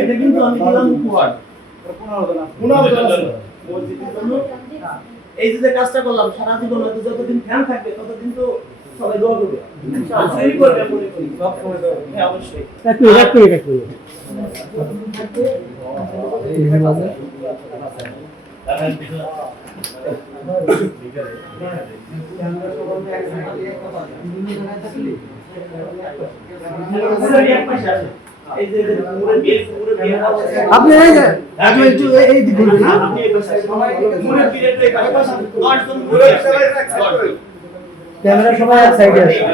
এটা কিন্তু আমি দিলাম উপহার আছে। এই যে যে কাজটা করলাম সারা জীবন হয়তো যতদিন ফ্যান থাকবে ততদিন তো সবাই দোয়া করবে। করবে মনে করি হ্যাঁ অবশ্যই। এক মিনিট এক মিনিট এই যে, আপনি একটু এই- দিক? আপনি মুড়ে দশজন ক্যামেরা সবাই এক সাইডে আসেন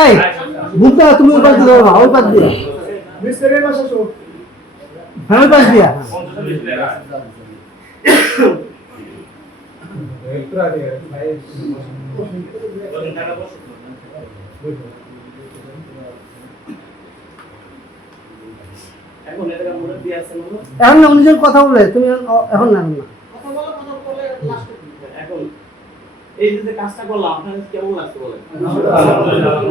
এই, বুঝতে তুমি ওই পাশ দিয়ে ওই পাশ দিয়ে। হ্যাঁ ওই পাশ না এখন না উনি যখন কথা বলে তুমি এখন- না না। কথা বলা কথা বলে লাস্টে এখন এই যে যে কাজটা করলাম আপনার কেমন লাগছে বলেন?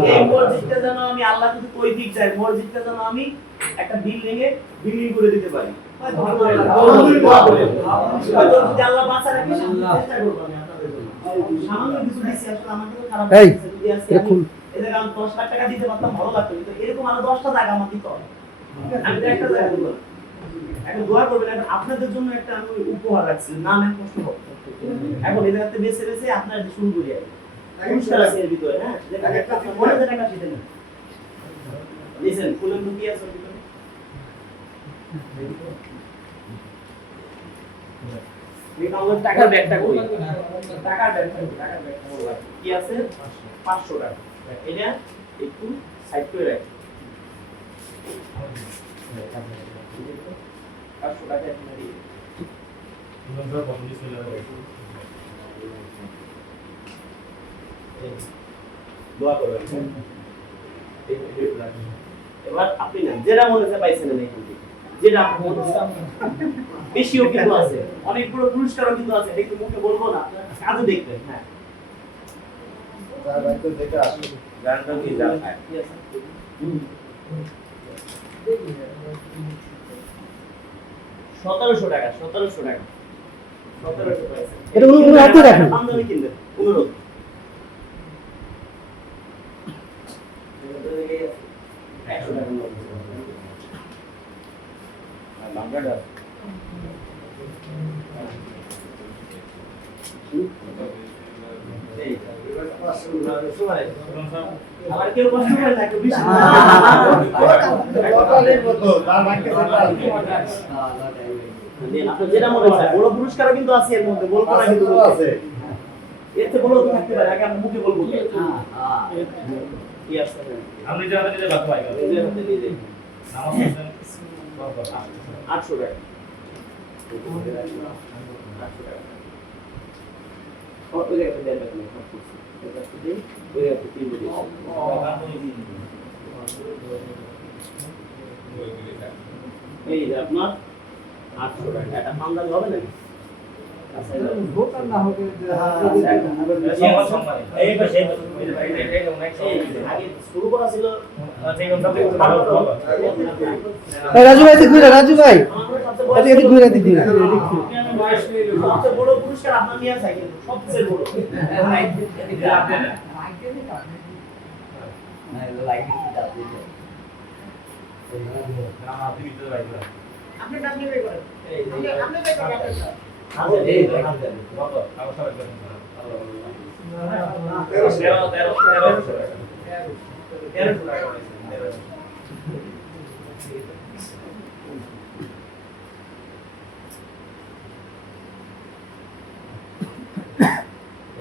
এই মসজিদটা যেন আমি আল্লাহ যদি তৌফিক চাই মসজিদটা যেন আমি একটা বিল্ডিং এ বিল্ডিং করে দিতে পারি। হয়তো দোয়া করেন। হয়তো যদি আল্লাহ বাঁচা রাখে চেষ্টা করব আমি আপনাদের জন্য। সামান্য কিছু দিচ্ছি আসলে আমাকে তো খারাপ এই, জায়গায় আমি দশ লাখ টাকা দিতে পারতাম ভালো লাগতো। কিন্তু এরকম আরও দশটা জায়গা আমার দিতে হবে। আমি তো একটা জায়গা দেবো এখন দোয়া করবেন আপনাদের জন্য একটা আমি উপহার রাখছি নাম এক হবে এখন এই জায়গাতে বেছে বেছে আপনার শুরু করি আর পুরস্কার আছে এর ভিতরে হ্যাঁ? মনে যে টাকা সেটা নেই লিসেন ফুলের মুখি আছে ভিতরে? টাকার ব্যাগটা করি। টাকার ব্যাগটা টাকার ব্যাগটা কি আছে? পাঁচশো টাকা। এটা একটু সাইড করে রাখি। পাঁচশো এবার আপনি না যেটা মনে হচ্ছে পাইছেন না এখান থেকে। যেটা বেশিও কিন্তু আছে। অনেকগুলো পুরস্কারও কিন্তু আছে। কিন্তু মুখে বলব না। কাজে দেখবেন হ্যাঁ। কি? সতেরোশো টাকা সতেরোশো টাকা সতেরোশো টাকা এটা দেখেন। আমদানি কিনবেন অনুরোধ কেউ কষ্ট করে না কেউ বেশি যেটা মনে হয় বড় পুরস্কারও কিন্তু আছে এর মধ্যে বলব না কিন্তু এর থেকে বড় তো থাকতে পারে আগে আমরা মুখে বলব কি যে হাতে দিতে বাকি পাইবেন নিজের হাতে নিয়ে যাই। আটশো টাকা। আটশো টাকা। ও, ওই জায়গাটা দেন না, সব করছি। ওই জায়গাটা দিই, ওই জায়গাটা তিন দিই। এই যে আপনার আটশো টাকা এটা আমদানি হবে নাকি আচ্ছা, এটা- আচ্ছা, এখন- এই পাশে এই পাশে এই যে এই যে অনেক এই যে আগে শুরু করা ছিল ঠিক আছে সবথেকে ভালো ভালো এই রাজু ভাই ঘুরে রাজু ভাই। ঘুরে সবচেয়ে বড় পুরস্কার আপনার নিয়ে সবচেয়ে বড়। আপনি আপনি বের করেন আপনি বের করেন আচ্ছা এই দেখেন কত তেরোশো।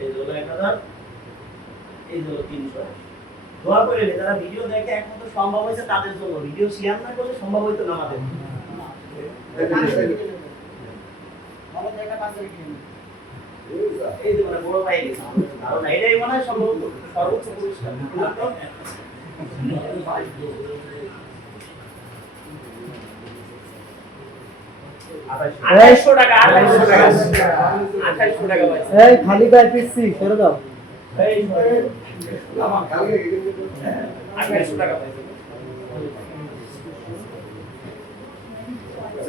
এই হলো এক হাজার, এই হলো তিনশো। দোয়া করে যারা ভিডিও দেখে একমাত্র সম্ভব হয়েছে তাদের জন্য। ভিডিও শেয়ার না করলে সম্ভব হইতো না আমাদের। সর্বোচ্চ পুরস্কার আঠাইশশো টাকা। এই খালি গায়ে পিসি সরে দাও এই আঠাইশশো টাকা পাইছে আমদানি ধরেন না আমদানি এই এবার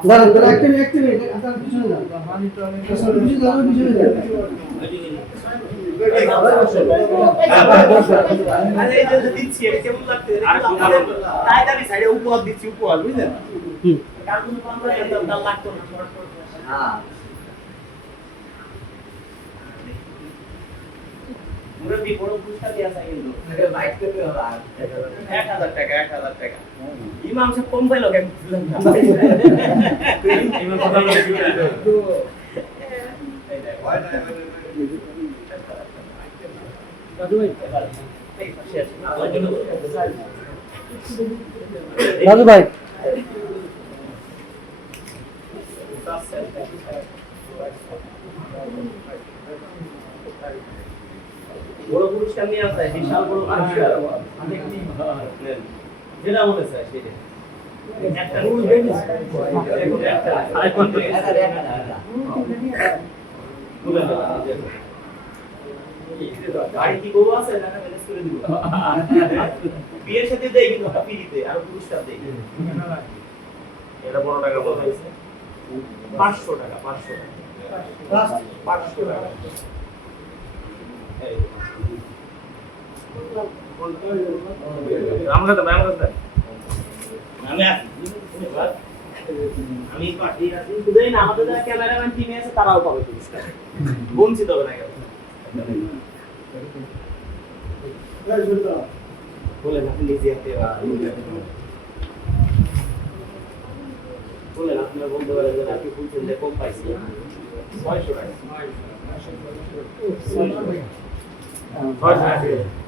দাঁড়ান একটা মিনিট একটা মিনিট আপনার পিছনে যান পিছনে যান পিছনে যান উপহার দিচ্ছি উপহার বুঝলেন? কার কোনো লাগতো না মুরব্বি বড় পুরস্কার দিয়ে আসা কিন্তু। এক হাজার টাকা এক হাজার টাকা। ইমাম সাহেব কম পাইলো কেন? রাজু ভাই। বড় পুরস্কার যেটা মনে সেটা বিয়ের সাথে দেই কিন্তু ফ্রিতে আর পুরস্কার দেই এটা বড় টাকা বলা। পাঁচশো টাকা পাঁচশো টাকা পাঁচশো টাকা। তারাও পাবে বঞ্চিত হবে না বলেন আপনি নিজে হাতে বলেন আপনার বন্ধু বান্ধব যারা আপনি বলছেন যে কম পাইছি ছয়শো টাকা ছয়শো টাকা।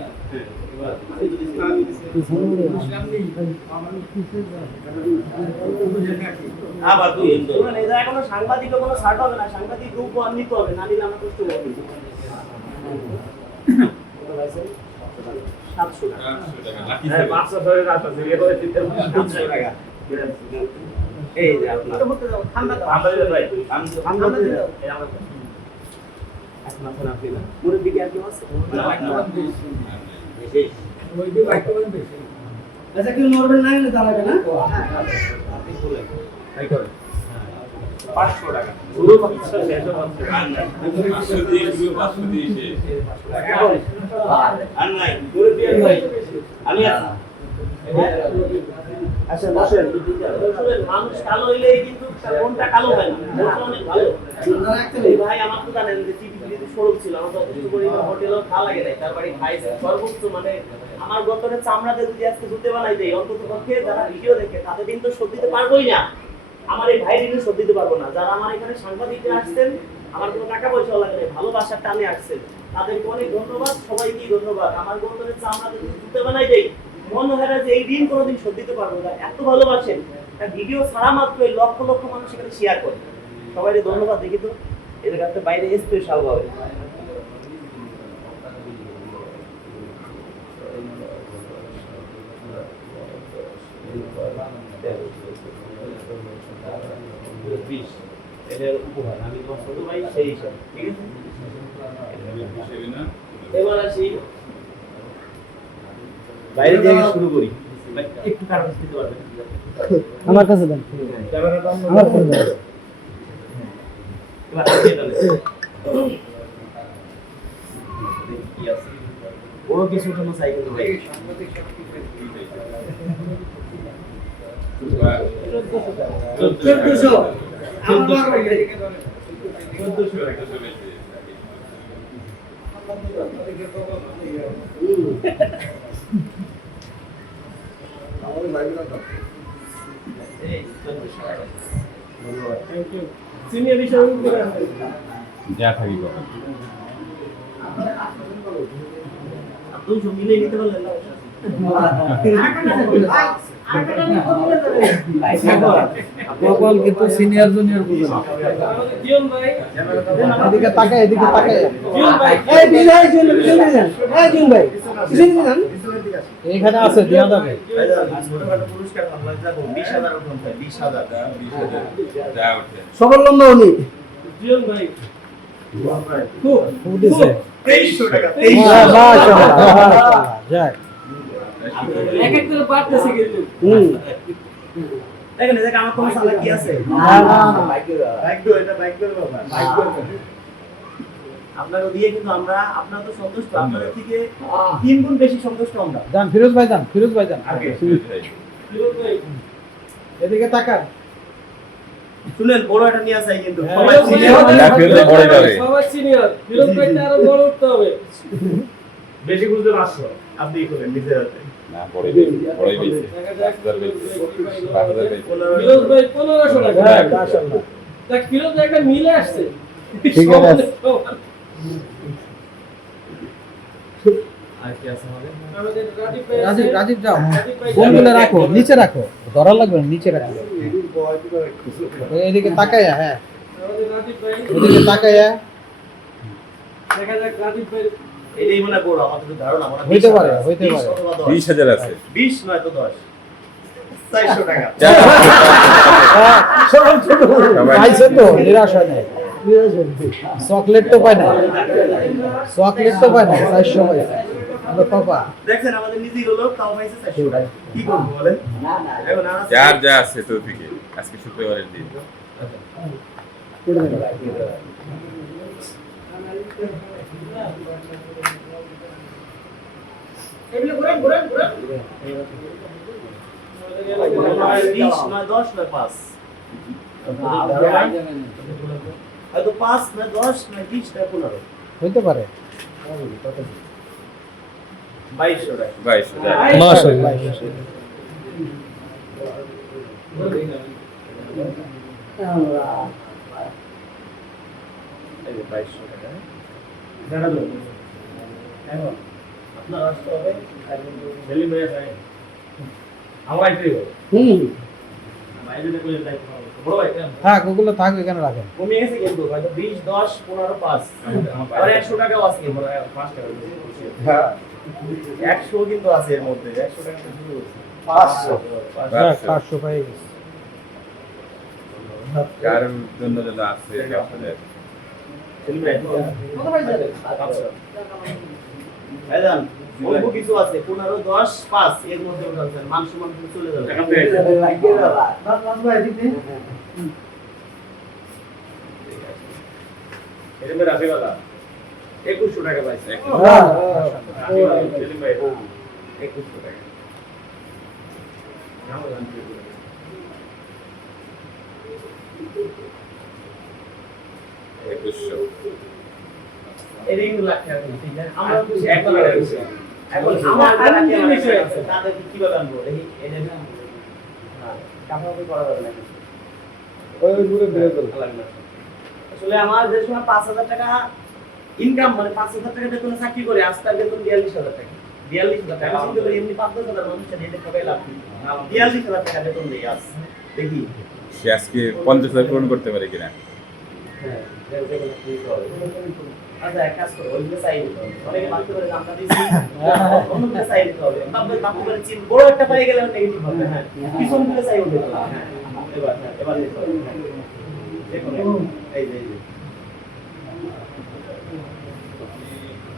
আবার তুই হিন্দু। জায়গায় কোনো ছাড় হবে না সাংবাদিক গ্রুপ আর নিতে হবে না নিলে আমরা কষ্ট করব সাতশো টাকা। হ্যাঁ, পাঁচশো ধরে রাখো, সিরিয়াল করে দিতে হবে। সাতশো টাকা। এই যে আপনার। আমরা দিতে ভাই। ঠান্ডা দিয়ে দাও। এই আমরা- এখন আপনার আপনি কি আর কেউ আছে? আচ্ছা কেউ দাঁড়াবে না। পাঁচশো টাকা পাঁচশো। আর নাই ভাই আমি আচ্ছা বসেন মানুষ কালো হইলেই কিন্তু মনটা কালো হয় না ভালো ভাই আমার তো জানেন যে সরব ছিল আমার লাগে নাই। তার বাড়ি ভাই সর্বোচ্চ মানে আমার যদি আজকে বানাই দেয় অন্তত পক্ষে যারা ভিডিও দেখে, তাদের দিতে পারবোই না। আমার এই দিতে পারব না। যারা আমার এখানে আসছেন, আমার কোনো টাকা পয়সা লাগে না ভালোবাসার টানে আসছেন, তাদেরকে অনেক ধন্যবাদ, সবাইকেই ধন্যবাদ। আমার গতরের চামড়াতে জুতে বানাই দেয় মনে হয় না যে এই দিন কোনোদিন শোধ দিতে পারব না। এত ভালোবাসেন। ভিডিও ছাড়া মাত্রই লক্ষ লক্ষ মানুষ এখানে শেয়ার করে। সবাই ধন্যবাদ, দেখি তো। এদের কাছে বাইরে স্পেশাল ভাবে। উপহার আমি তোমার ছোট ভাই সেই হিসাবে। ঠিক আছে? এবার আসি। বাইরে থেকে শুরু করি। একটু কারণ দিতে পারবেন? আমার কাছে দেন। আমার কাছে দেন। এবার এটা? বড় কিছুর জন্য সাইকেল ভাই চোদ্দশো টাকা। ধন্যবাদ। সিনিয়র হিসেবে যা থাকি কখন মিলে নিতে না। কিন্তু সিনিয়র জুনিয়র বুঝে না। এদিকে তাকায় এদিকে তাকায়। এই বিজয় জুন বিজয় দিন এই জুন ভাই কিসে দিন এখানে আছে দেয়া যাবে। সবার লম্বা উনি। হুম দেখেন আমার কোনো সালা কি আছে? না না না আপনাকে দিয়ে কিন্তু আমরা আপনার তো সন্তুষ্ট আপনাদের থেকে তিন গুণ বেশি সন্তুষ্ট আমরা। যান ফিরোজ ভাই যান ফিরোজ ভাই যান এদিকে তাকান। শুনেন বড় একটা নিয়ে আসা কিন্তু। হ্যাঁ। বড় যাবে। সবার সিনিয়র। ফিরোজ ভাইটা আরও বড় উঠতে হবে। বেশি বুঝতে পারছ? আপনি করেন নিজে হাতে? না বেশি বেশি ফিরোজ ভাই টাকা হ্যাঁ মাশাআল্লাহ ফিরোজ একটা মিলে আসছে। ঠিক আছে। আর কি আছে আমাদের? আমাদের রাজীব রাজীব যাও। বোনগুলো রাখো নিচে রাখো। ধরা লাগবে না, নিচে রাখো। এদিকে তাকায়া হ্যাঁ। আমাদের রাজীব ভাই এদিকে তাকায়া দেখা যাক রাজীব ভাই এটাই মনে বড় আমাদের ধারণা মনে হইতে পারে, হইতে পারে। অথবা 10 বিশ হাজার আছে। 20 নয় তো 10 400 টাকা। যা পাইছে তো নিরাশ হয় নাই। চকলেট তো পায় না চকলেট তো পায় না চারশো পাপা দেখেন আমাদের নিজেই হলো তাও পাইছে কি করব বলেন? এখন আর আছে- যার যা আছে তৌফিকে আজকে শুক্রবারের দিন। এগুলো ঘুরান ঘুরান ঘুরান। নয় 20 নয় 10 নয় 5 হয়তো 5 নয় 10 নয় 20 নয় 15 হইতে পারে। হ্যাঁ ওগুলো থাক, এখানে রাখেন। কমে গেছে কিন্তু হয়তো 20 10 15 5 আর 100 টাকাও আছে পাঁচ 100 কিন্তু আছে এর মধ্যে 100 টাকা শুরু হচ্ছে 500 পাঁচশো। পাই গেছে। কার জন্য যেন আছে দশ হাজার সেলিম ভাই ভাইজান অল্প কিছু আছে 15 10 5 এর মধ্যে মান সমান চলে যাবে। রাখে গেলা 2100 টাকা পাইছে। সেলিম ভাই 2100 টাকা। একুশশো। এই রিংগুলো লাখ টাকা করে, ঠিক আছে? আমরা খুশি, এক এখন লাখ খুশি। টাকা। এখন আমার যারা কেনার বিষয় আছে, তাদেরকে কীভাবে আনব? এই- এই যে- কাঠামো করা যাবে না আসলে আমার যে সময় পাঁচ হাজার টাকা ইনকাম মানে পাঁচ হাজার টাকা বেতনে চাকরি করে আজ তার বেতন বিয়াল্লিশ হাজার টাকা। বিয়াল্লিশ হাজার টাকা। আমি চিন্তা করি এমনি পাঁচ দশ হাজার মানুষের এটা সবাই লাভ নেই। বিয়াল্লিশ হাজার টাকা বেতন দেই আজ। দেখি। সে আজকে পঞ্চাশ হাজার পূরণ করতে পারে কিনা? হ্যাঁ, আচ্ছা এক কাজ করো ওইগুলো চাই নিতে হবে অনেকে ভাবতে পারে যে আমরা দিচ্ছি অন্যগুলো চাই হবে। পারে চিন বড় একটা পাই গেলে নেগেটিভ হবে হ্যাঁ। পিছনগুলো চাই হ্যাঁ এবার হ্যাঁ এবার হ্যাঁ। এই যে এই যে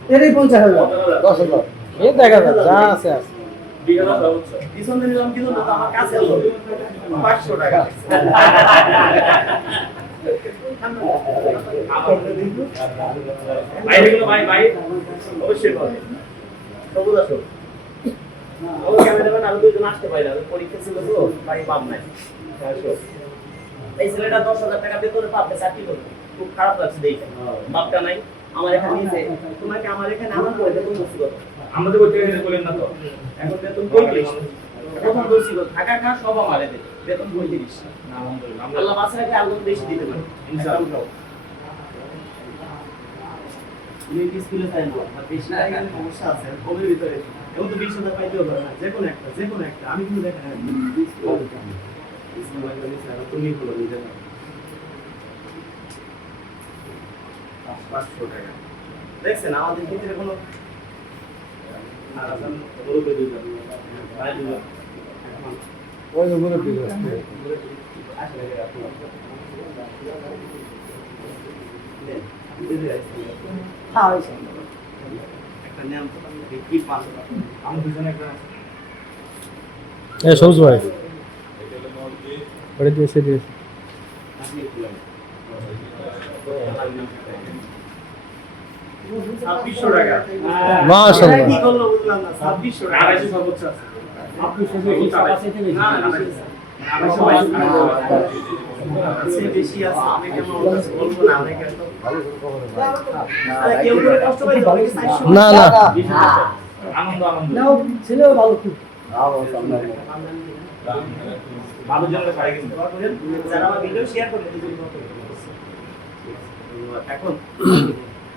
এটাই পঞ্চাশ হাজার। দশ হাজার। এই দেখা যায় যা আছে আছে। পরীক্ষা ছিল তো ভাই পাব নাই এই ছেলেটা দশ হাজার টাকা বেতনে পাবে চাকরি করবে। খুব খারাপ লাগছে দেখে। বাপটা নাই। আমার এখানে নিয়েছে তোমাকে আমার এখানে আমার করে আমাদের করতে গেলে বলেন না তো। এখন বেতন পঁয়ত্রিশ প্রথম থাকা খা সব আমার এদের বেতন পঁয়ত্রিশ আল্লাহ বাসা রেখে আল্লাহ বেশি দিতে পারে। ইনশাআল্লাহ। স্কুলে চাই বেশি সমস্যা আছে। কমের ভিতরে। তো বিশ হাজার পাইতেও পারে না। যে কোনো একটা যে কোনো একটা। আমি কিন্তু দেখা তুমি হলো নিজে পাঁচশো টাকা দেখছেন আমাদের ভিতরে কোনো এখন ওই মুরব্বী সবুজ ভাই। দিয়েছে দিয়েছে। না, না, আনন্দ আনন্দ। ছেলেও ভালো খুব। বাবুর জন্য পাই কিন্তু। যারা ভিডিও শেয়ার করে এখন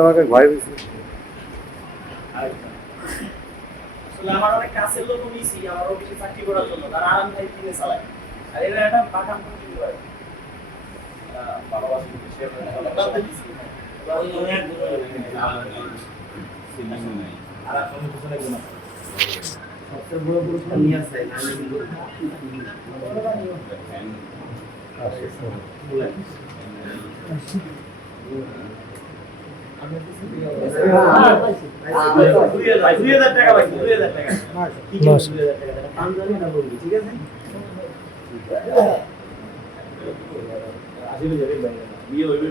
আমাকে ভয় পেয়েছে আমার অনেক কাছের লোক নিয়েছি আমার অফিসে চাকরি করার জন্য। তারা আরাম ভাই কিনে চালায়। আর এরা একটা বাটাম করে। ভালোবাসি। সবচেয়ে বড় পুরস্কার নিয়ে আসে না আমি কিন্তু বলেন। দুই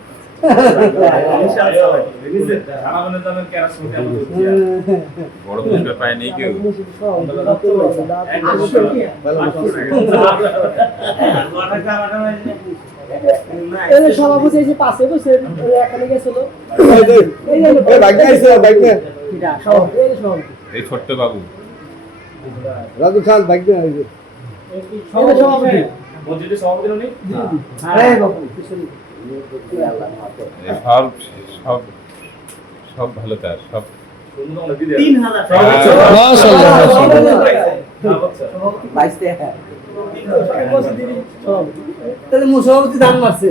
সভাপতি এসে পাশে বসে এখানে গেছিল। এই যে, এই বাইক নিয়ে আইছে, বাইক নিয়ে। সভাপতি এই সভাপতি। এই ছোট্ট বাবু। রাজু খান বাইক নিয়ে আইছে। সভাপতি। সভাপতি হ্যাঁ সব ভালো তার সব। তাহলে মুসভাপতি দান মারছে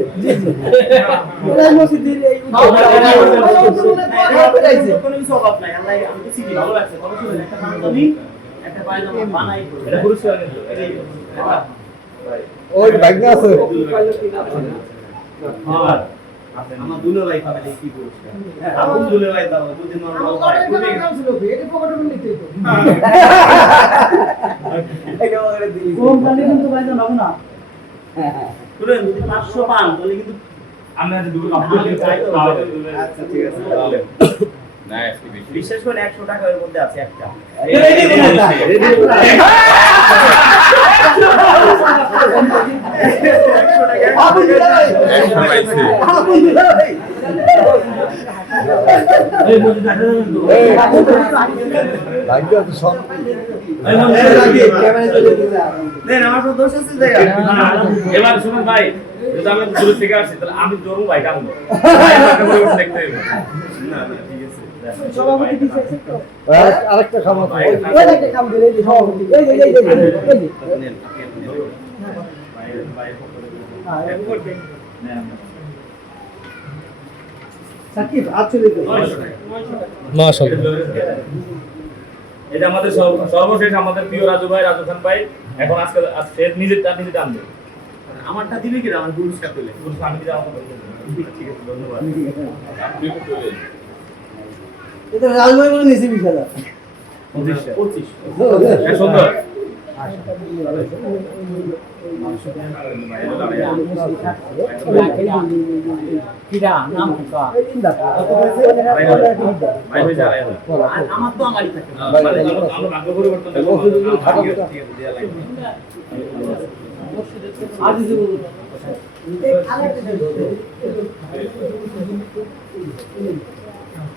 ওই বাইক আছে হ্যাঁ। আমার দুলে ভাই পাবে কি পুরস্কার আপন দুলে ভাই পাবে দুদিন আমার ভালো পায় কোম্পানি কিন্তু বাইরে নাও না শুনেন যদি পাঁচশো পান তাহলে কিন্তু আমরা। আচ্ছা ঠিক আছে বিশেষ করে একশো টাকা মধ্যে আছে একটা এবার শুনুন ভাই যদি আমি দূর থেকে আসছি তাহলে আমি জরুর ভাই কামবো দেখতে। আরেকটা এটা আমাদের সর্বশেষ আমাদের প্রিয় রাজু ভাই রাজু খান ভাই এখন আজকে আজ- সে নিজে তার নিজে টানবে আমারটা দিবে কি আমার পুরস্কার পেলে পুরস্কার আমি ঠিক আছে ধন্যবাদ আপনি তো চলে এলেন। এটা রাজভাই বলে নিয়েছি বিশ পঁচিশ। হ্যাঁ, সুন্দর।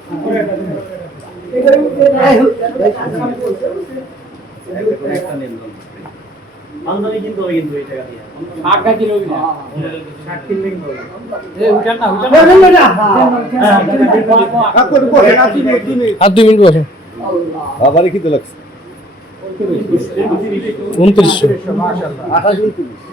নাম কি এই তিন দাঁত। ভাই হয়েছে আড়াই হাজার। আর আমার তো আমারই থাকে আলো- আলো- ভাগ্য পরিবর্তন দেখো। এই আরেকটা দিন। এখানে এই হোক, পাঞ্জাবি কিনতে হবে কিন্তু এই টাকা দিয়ে আগা কি না শার্ট কিনলে কিন্তু হবে। উঠান না উঠান বলেন না। আর দুই মিনিট বসো উনত্রিশশো আমাদের কাজগুলো আসলে মনে পাঁচ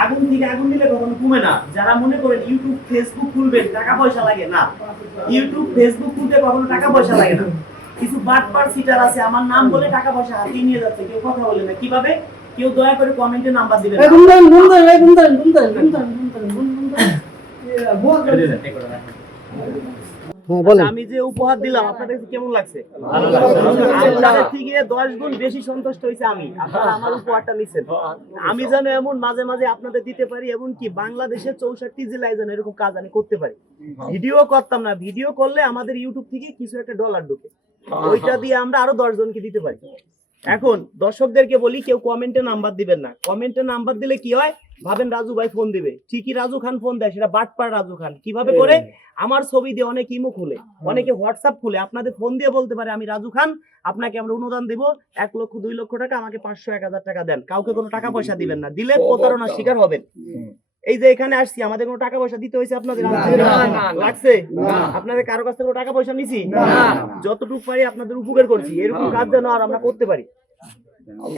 আগুন থেকে আগুন দিলে কখনো কমে না যারা মনে করেন ইউটিউব ফেসবুক খুলবেন টাকা পয়সা লাগে না ইউটিউব ফেসবুক খুলতে কখনো টাকা পয়সা লাগে না কিছু বাটপার সিটার আছে আমার নাম বলে টাকা পয়সা হাতিয়ে নিয়ে যাচ্ছে কেউ কথা বলে না কীভাবে কেউ দয়া করে কমেন্টে নাম্বার দিবেন এই গুনদান, গুনদান, এই গুনদান, গুনদান, গুনদান, গুনদান, গুন- গুনদান। এ, বল, বল। হ্যাঁ, বলেন। আমি যে উপহার দিলাম আপনাদের কেমন লাগছে? আপনাদের থেকে দশ গুণ বেশি সন্তুষ্ট হয়েছে আমি। আপনারা আমার উপহারটা নিচ্ছেন আমি যেন এমন মাঝে মাঝে আপনাদের দিতে পারি এমন কি বাংলাদেশের চৌষট্টি জেলায় যেন এরকম কাজ আমি করতে পারি। ভিডিও করতাম না ভিডিও করলে আমাদের ইউটিউব থেকে কিছু একটা ডলার ঢুকে। ওইটা দিয়ে আমরা আরও দশ জনকে দিতে পারি। এখন দর্শকদেরকে বলি কেউ কমেন্টে নাম্বার দিবেন না। কমেন্টে নাম্বার দিলে কি হয়? ভাবেন রাজু ভাই ফোন দিবে। ঠিকই রাজু খান ফোন দেয় সেটা বাটপার রাজু খান। কীভাবে করে? আমার ছবি দিয়ে অনেক ইমো খুলে অনেকে হোয়াটসঅ্যাপ খুলে। আপনাদের ফোন দিয়ে বলতে পারে আমি রাজু খান আপনাকে আমরা অনুদান দিব এক লক্ষ দুই লক্ষ টাকা আমাকে পাঁচশো এক হাজার টাকা দেন। কাউকে কোনো টাকা পয়সা দিবেন না দিলে প্রতারণার শিকার হবেন। এই যে এখানে আসছি আমাদের কোনো টাকা পয়সা দিতে হয়েছে আপনাদের? লাগছে? আপনাদের কারও কাছ থেকে টাকা পয়সা নিছি? যতটুকু পারি আপনাদের উপকার করছি। এরকম কাজ যেন আর আমরা করতে পারি।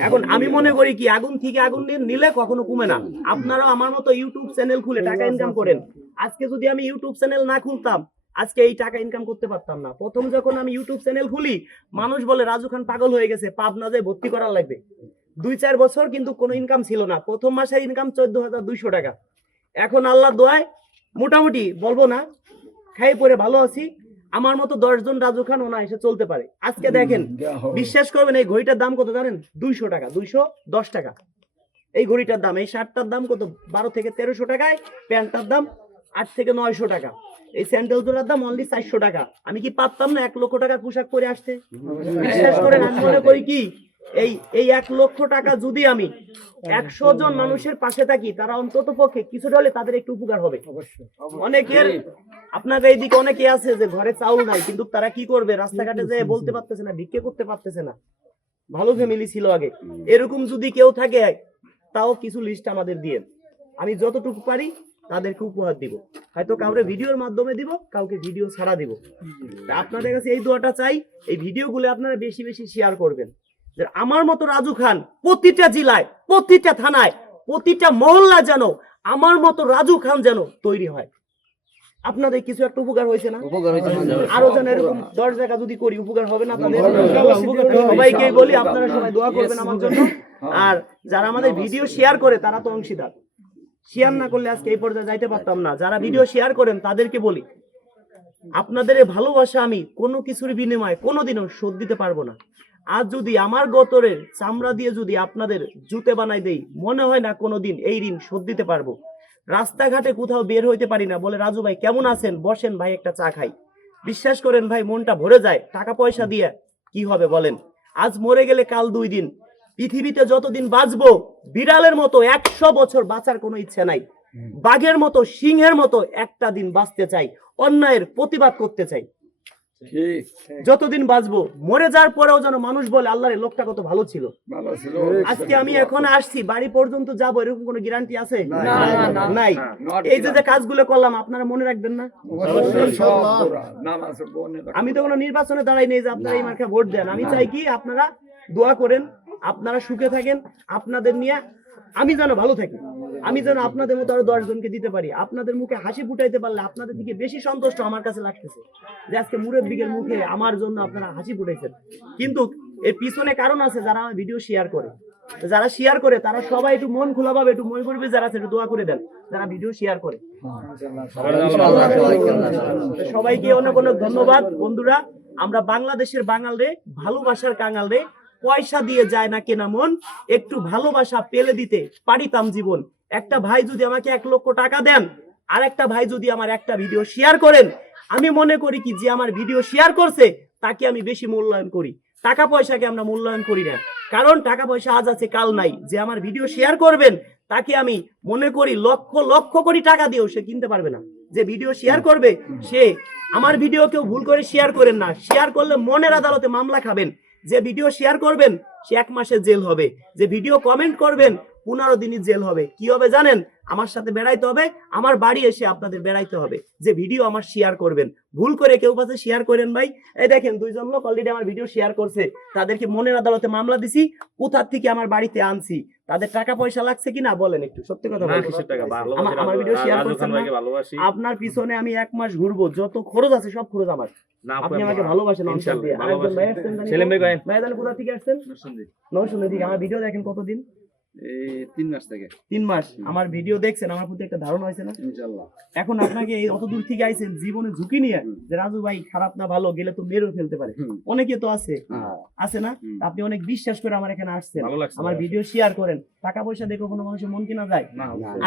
এখন আমি মনে করি কি, আগুন থেকে আগুন নিয়ে নিলে কখনো কমে না। আপনারাও আমার মতো ইউটিউব চ্যানেল খুলে টাকা ইনকাম করেন। আজকে যদি আমি ইউটিউব চ্যানেল না খুলতাম, আজকে এই টাকা ইনকাম করতে পারতাম না। প্রথম যখন আমি ইউটিউব চ্যানেল খুলি, মানুষ বলে, রাজু খান পাগল হয়ে গেছে পাবনা যায় ভর্তি করার লাগবে। দুই চার বছর কিন্তু কোনো ইনকাম ছিল না। প্রথম মাসের ইনকাম চোদ্দ হাজার দুইশো টাকা। এখন আল্লাহ দোয়ায় মোটামুটি, বলব না, খাই পরে ভালো আছি। আমার মতো দশজন রাজু খান ওনা এসে চলতে পারে। আজকে দেখেন বিশ্বাস করবেন এই ঘড়িটার দাম কত জানেন? দুইশো টাকা দুইশো দশ টাকা। এই ঘড়িটার দাম এই শার্টটার দাম কত? বারো থেকে তেরোশো টাকায় প্যান্টটার দাম আট থেকে নয়শো টাকা। এই স্যান্ডেল জোড়ার দাম অনলি চারশো টাকা। আমি কি পারতাম না এক লক্ষ টাকার পোশাক পরে আসতে? বিশ্বাস করেন আমি মনে করি কি? এই এই এক লক্ষ টাকা যদি আমি একশো জন মানুষের পাশে থাকি তারা অন্তত পক্ষে কিছুটা হলে তাদের একটু উপকার হবে। অনেকের আপনাদের এইদিকে অনেকে আছে যে ঘরে চাউল নাই কিন্তু তারা কি করবে? রাস্তাঘাটে যেয়ে বলতে পারতেছে না ভিক্ষে করতে পারতেছে না। ভালো ফ্যামিলি ছিল আগে। এরকম যদি কেউ থাকে তাও কিছু লিস্ট আমাদের দিয়ে। আমি যতটুকু পারি তাদেরকে উপহার দিব। হয়তো কাউকে ভিডিওর মাধ্যমে দিব কাউকে ভিডিও ছাড়া দিব। আপনাদের কাছে এই দোয়াটা চাই এই ভিডিওগুলো আপনারা বেশি বেশি শেয়ার করবেন। যে আমার মতো রাজু খান প্রতিটা জেলায় প্রতিটা থানায় প্রতিটা মহল্লা যেন আমার মতো রাজু খান যেন তৈরি হয়। আপনাদের কিছু একটা উপকার হয়েছে না? আরও যেন এরকম দশ জায়গা যদি করি উপকার হবে না সবাইকে বলি আপনারা সবাই দোয়া করবেন আমার জন্য। আর যারা আমাদের ভিডিও শেয়ার করে তারা তো অংশীদার। শেয়ার না করলে আজকে এই পর্যায়ে যাইতে পারতাম না। যারা ভিডিও শেয়ার করেন তাদেরকে বলি আপনাদের ভালোবাসা আমি কোনো কিছুর বিনিময়ে কোনোদিনও শোধ দিতে পারব না। আজ যদি আমার গতরের চামড়া দিয়ে যদি আপনাদের জুতে বানাই দেই মনে হয় না কোনোদিন এই ঋণ শোধ দিতে পারব। রাস্তাঘাটে কোথাও বের হইতে পারি না বলে রাজু ভাই কেমন আছেন? বসেন ভাই একটা চা খাই। বিশ্বাস করেন ভাই মনটা ভরে যায়। টাকা পয়সা দিয়ে কি হবে বলেন? আজ মরে গেলে কাল দুই দিন। পৃথিবীতে যতদিন বাঁচবো বিড়ালের মতো একশো বছর বাঁচার কোনো ইচ্ছে নাই। বাঘের মতো সিংহের মতো একটা দিন বাঁচতে চাই। অন্যায়ের প্রতিবাদ করতে চাই। যতদিন বাঁচবো মরে যাওয়ার পরেও যেন মানুষ বলে আল্লাহর এই লোকটা কত ভালো ছিল। আজকে আমি এখন আসছি বাড়ি পর্যন্ত যাব এরকম কোনো গ্যারান্টি আছে? নাই। এই যে যে কাজগুলো করলাম আপনারা মনে রাখবেন না? আমি তো কোনো নির্বাচনে দাঁড়াই নেই যে আপনারা এই মার্কে ভোট দেন। আমি চাই কি আপনারা দোয়া করেন আপনারা সুখে থাকেন আপনাদের নিয়ে আমি যেন ভালো থাকি। আমি যেন আপনাদের মতো আরও দশ জনকে দিতে পারি। আপনাদের মুখে হাসি ফুটাইতে পারলে আপনাদের থেকে বেশি সন্তুষ্ট আমার কাছে লাগতেছে যে আজকে মুরব্বীদের মুখে আমার জন্য আপনারা হাসি ফুটাইছেন। কিন্তু এর পিছনে কারণ আছে যারা আমার ভিডিও শেয়ার করে। যারা শেয়ার করে, তারা সবাই একটু মন খোলা ভাবে একটু মনে করবে যারা একটু দোয়া করে দেন, যারা ভিডিও শেয়ার করে। সবাইকে অনেক অনেক ধন্যবাদ, বন্ধুরা। আমরা বাংলাদেশের বাঙাল রে ভালোবাসার কাঙাল রে পয়সা দিয়ে যায় না কেনা মন, একটু ভালোবাসা পেলে দিতে পারিতাম জীবন। একটা ভাই যদি আমাকে এক লক্ষ টাকা দেন আর একটা ভাই যদি আমার একটা ভিডিও শেয়ার করেন, আমি মনে করি কি যে আমার ভিডিও শেয়ার করছে, তাকে আমি বেশি মূল্যায়ন করি। টাকা পয়সাকে আমরা মূল্যায়ন করি না। কারণ টাকা পয়সা আজ আছে, কাল নাই। যে আমার ভিডিও শেয়ার করবেন, তাকে আমি মনে করি লক্ষ লক্ষ কোটি টাকা দিয়েও সে কিনতে পারবে না। যে ভিডিও শেয়ার করবে, সে আমার ভিডিও কেউ ভুল করে শেয়ার করেন না। শেয়ার করলে মনের আদালতে মামলা খাবেন। যে ভিডিও শেয়ার করবেন সে এক মাসে জেল হবে। যে ভিডিও কমেন্ট করবেন পনেরো দিনই জেল হবে। কি হবে জানেন? আমার সাথে বেড়াইতে হবে আমার বাড়ি এসে আপনাদের বেড়াইতে হবে। যে ভিডিও আমার শেয়ার করবেন। ভুল করে কেউ কাছে শেয়ার করেন ভাই। এই দেখেন দুইজন লোক অলরেডি আমার ভিডিও শেয়ার করছে। তাদেরকে মনের আদালতে মামলা দিছি কোথার থেকে আমার বাড়িতে আনছি? তাদের টাকা পয়সা লাগছে কিনা বলেন একটু। সত্যি কথা বলুন। আমার- ভিডিও শেয়ার করছেন আপনার পিছনে আমি এক মাস ঘুরবো। যত খরচ আছে সব খরচ আমার। আপনি আমাকে ভালোবাসেন ইনশাআল্লাহ। ভাই আসছেন ভাই কোথা থেকে আসছেন? থেকে আমার ভিডিও দেখেন কতদিন? তিন মাস থেকে। তিন মাস? আমার ভিডিও দেখছেন আমার প্রতি একটা ধারণা হয়েছে না? ইনশাল্লাহ। এখন আপনাকে এই অত দূর থেকে আইছেন জীবনে ঝুঁকি নিয়ে যে রাজু ভাই খারাপ না ভালো গেলে তো মেরেও ফেলতে পারে। অনেকে তো আছে। হ্যাঁ। আছে না? আপনি অনেক বিশ্বাস করে আমার এখানে আসছেন। আমার ভিডিও শেয়ার করেন। টাকা পয়সা দেখে কোনো মানুষের মন কিনা যায়?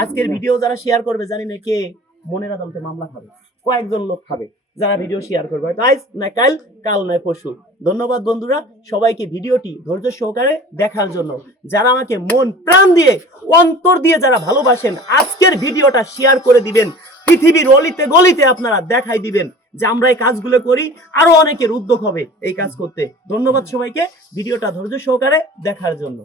আজকের ভিডিও যারা শেয়ার করবে জানি না কে মনের আদালতে মামলা খাবে। কয়েকজন লোক খাবে। যারা ভিডিও শেয়ার করবে। হয়তো আজ না, কাল কাল নয়, পরশু। ধন্যবাদ বন্ধুরা, সবাইকে ভিডিওটি ধৈর্য সহকারে দেখার জন্য। যারা আমাকে মন প্রাণ দিয়ে, অন্তর দিয়ে যারা ভালোবাসেন, আজকের ভিডিওটা শেয়ার করে দিবেন। পৃথিবীর অলিতে গলিতে আপনারা দেখাই দিবেন যে আমরা এই কাজগুলো করি, আরও অনেকের উদ্যোগ হবে এই কাজ করতে। ধন্যবাদ সবাইকে, ভিডিওটা ধৈর্য সহকারে দেখার জন্য।